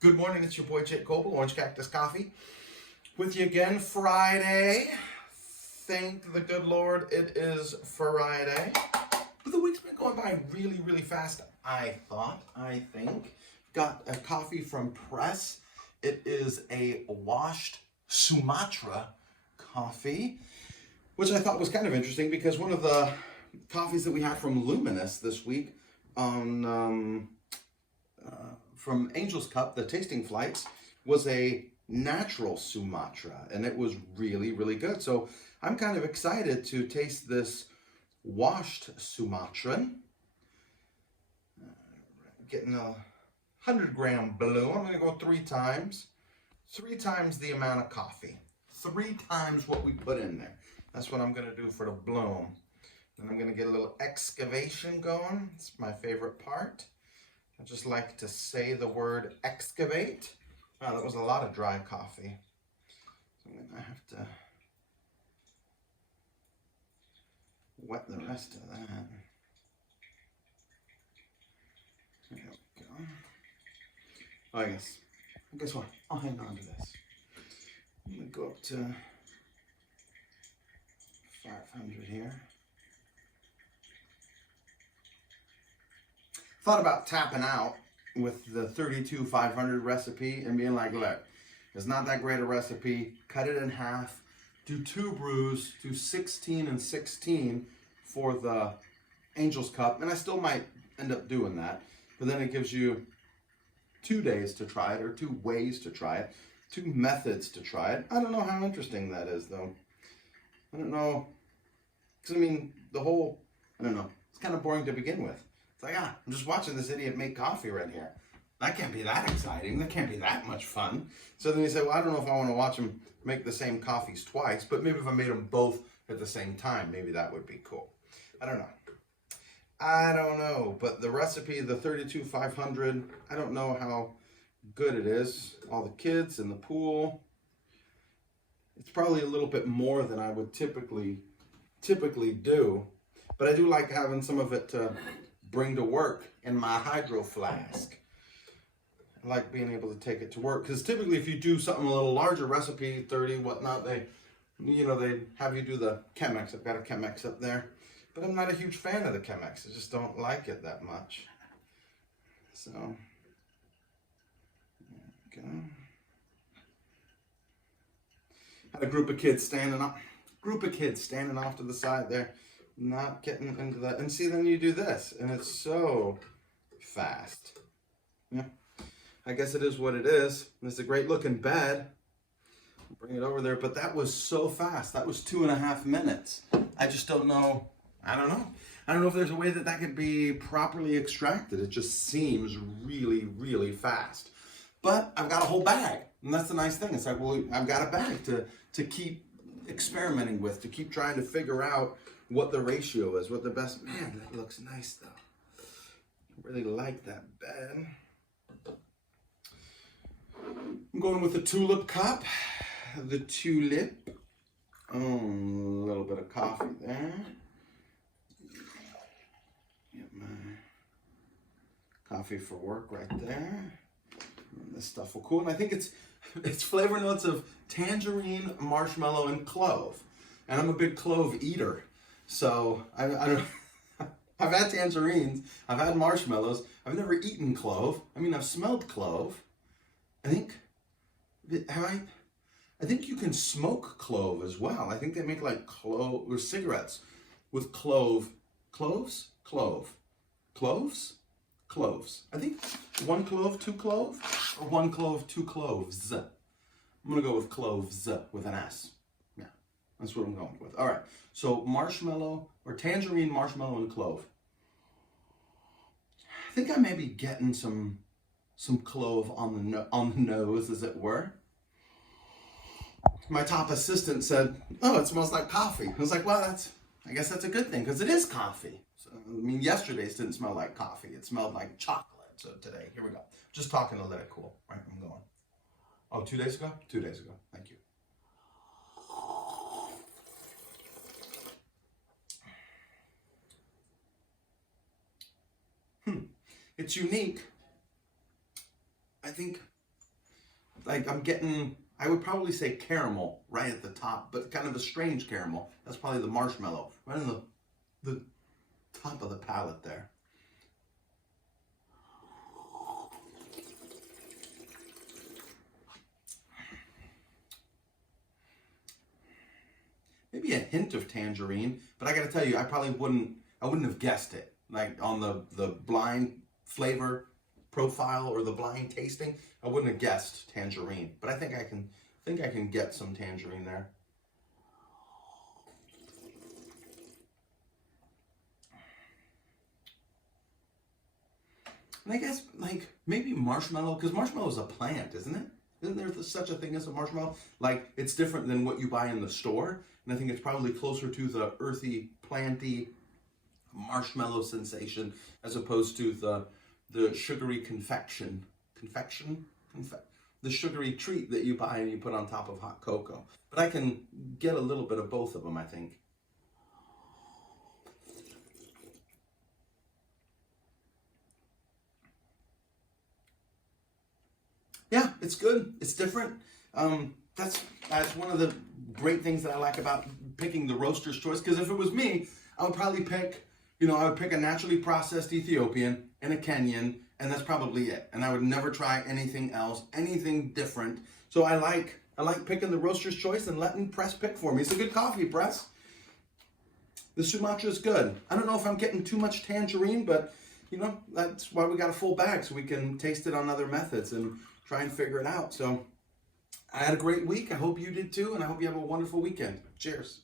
Good morning, it's your boy Jake Coble, Orange Cactus Coffee, with you again Friday. Thank the good Lord it is Friday. But the week's been going by really, really fast, I think. Got a coffee from Press. It is a washed Sumatra coffee, which I thought was kind of interesting because one of the coffees that we had from Luminous this week on from Angel's Cup, the tasting flights, was a natural Sumatra, and it was really, really good. So I'm kind of excited to taste this washed Sumatran. Getting a 100-gram bloom. I'm going to go 3 times. 3 times the amount of coffee. 3 times what we put in there. That's what I'm going to do for the bloom. Then I'm going to get a little excavation going. It's my favorite part. I just like to say the word excavate. Wow, that was a lot of dry coffee. So I'm going to have to wet the rest of that. There we go. Oh, guess what? I'll hang on to this. I'm going to go up to 500 here. Thought about tapping out with the 32-500 recipe and being like, look, it's not that great a recipe. Cut it in half. Do 2 brews. Do 16 and 16 for the Angel's Cup. And I still might end up doing that. But then it gives you 2 days to try it, or 2 ways to try it. 2 methods to try it. I don't know how interesting that is, though. I don't know. Because, I mean, I don't know. It's kind of boring to begin with. It's like, I'm just watching this idiot make coffee right here. That can't be that exciting. That can't be that much fun. So then you say, well, I don't know if I want to watch him make the same coffees twice, but maybe if I made them both at the same time, maybe that would be cool. I don't know. But the recipe, the 32-500, I don't know how good it is. All the kids in the pool. It's probably a little bit more than I would typically do. But I do like having some of it to bring to work in my hydro flask. I like being able to take it to work, because typically if you do something a little larger, recipe 30 whatnot, they have you do the Chemex. I've got a Chemex up there, but I'm not a huge fan of the Chemex. I just don't like it that much. So there we go. Had a group of kids standing off to the side there, not getting into that. And see, then you do this, and it's so fast. Yeah, I guess it is what it is. It's a great looking bed. Bring it over there, but that was so fast. That was 2.5 minutes. I just don't know. I don't know if there's a way that could be properly extracted. It just seems really, really fast. But I've got a whole bag, and that's the nice thing. It's like, well, I've got a bag to keep experimenting with, to keep trying to figure out what the ratio is, what the best. Man, that looks nice though. I really like that bed. I'm going with the tulip cup. The tulip. Oh, a little bit of coffee there. Get my coffee for work right there. And this stuff will cool. And I think it's flavor notes of tangerine, marshmallow, and clove. And I'm a big clove eater. So I don't. I've had tangerines. I've had marshmallows. I've never eaten clove. I mean, I've smelled clove. I think you can smoke clove as well. I think they make like clove or cigarettes with clove. Cloves? Cloves? I think 1 clove, 2 clove, or 1 clove, 2 cloves. I'm gonna go with cloves with an S. Yeah, that's what I'm going with. All right, so marshmallow or tangerine, marshmallow, and clove. I think I may be getting some clove on the nose, as it were. My top assistant said, "Oh, it smells like coffee." I was like, "Well, I guess that's a good thing, because it is coffee." So, I mean, yesterday's didn't smell like coffee; it smelled like chocolate. So today, here we go. Just talking to let it cool. Right, I'm going. Oh, 2 days ago? 2 days ago. Thank you. It's unique. I think like I'm getting, I would probably say caramel right at the top, but kind of a strange caramel. That's probably the marshmallow, right in the top of the palate there. Maybe a hint of tangerine, but I gotta tell you, I wouldn't have guessed it. Like on the blind flavor profile or the blind tasting, I wouldn't have guessed tangerine. But I think I can get some tangerine there. And I guess like maybe marshmallow, because marshmallow is a plant, isn't it? Isn't there such a thing as a marshmallow? Like it's different than what you buy in the store, and I think it's probably closer to the earthy, planty marshmallow sensation as opposed to the sugary the sugary treat that you buy and you put on top of hot cocoa. But I can get a little bit of both of them, I think. Yeah, it's good. It's different. That's one of the great things that I like about picking the roaster's choice. Because if it was me, I would probably pick, I would pick a naturally processed Ethiopian and a Kenyan, and that's probably it. And I would never try anything else, anything different. So I like picking the roaster's choice and letting Press pick for me. It's a good coffee, Press. The Sumatra is good. I don't know if I'm getting too much tangerine, but that's why we got a full bag so we can taste it on other methods and try and figure it out. So I had a great week. I hope you did too, and I hope you have a wonderful weekend. Cheers.